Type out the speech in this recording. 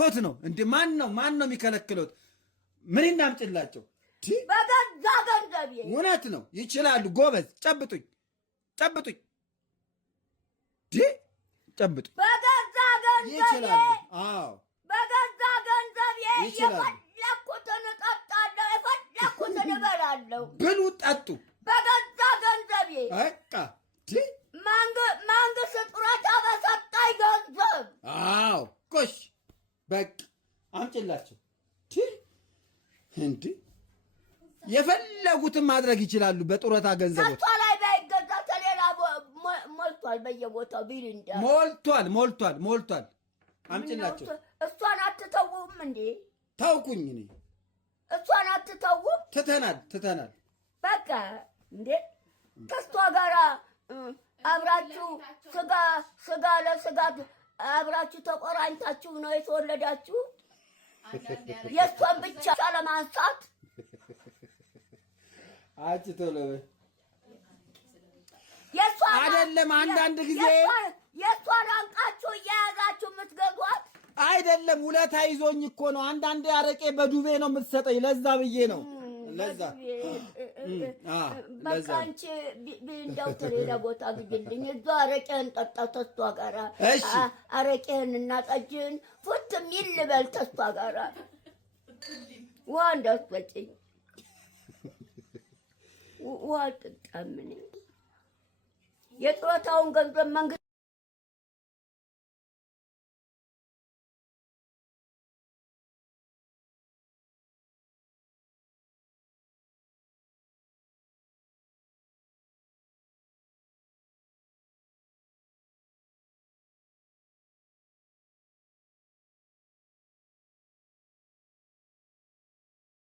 መብቶት ነው እንዴ? ማን ነው የሚከለክለው? ምን እናምጭላቸው? በገዛ ገንዘቤ እውነት ነው ይችላሉ። ጎበዝ ጨብጡኝ ጨብጡኝ በገዛ ገንዘቤ ይችላሉ። አዎ በገዛ ገንዘቤ የፈለኩትን እጠጣለሁ፣ የፈለኩትን እበላለሁ። ብሉ ጠጡ በገዛ ገንዘቤ በቃ መንግስት ጡረታ በሰጣኝ ገንዘብ። አዎ ጎሽ በቃ አምጭላቸው እንዴ! የፈለጉትን ማድረግ ይችላሉ በጡረታ ገንዘብ። ከሷ ላይ ባይገዛ ተሌላ ሞልቷል፣ በየቦታው ቢልንዳ ሞልቷል። አምጭላቸው። እሷን አትተውም እንዴ? ታውኩኝ እኔ እሷን አትተውም? ትተናል። በቃ እንዴ ከሷ ጋር አብራችሁ ስጋ ለስጋ አብራችሁ ተቆራኝታችሁ ነው የተወለዳችሁ። የሷን ብቻ ለማንሳት አጭቶሎ አይደለም። አንዳንድ ጊዜ የሷን አንቃችሁ እየያዛችሁ የምትገዟት አይደለም። ውለታ ይዞኝ እኮ ነው። አንዳንድ አረቄ በዱቤ ነው የምትሰጠኝ። ለዛ ብዬ ነው። ለዛ በቃ አንቺ እንደው ተሌላ ቦታ ግድልኝ። እዛ አረቄህን ጠጣ ተስቷ ጋራ አረቄህን እና ጠጅህን ፉት የሚል ልበል ተስቷ ጋራ ውሃ እንዳትወጪኝ ውሃ አልጠጣም እኔ። የጡረታውን ገንዘብ መንግስት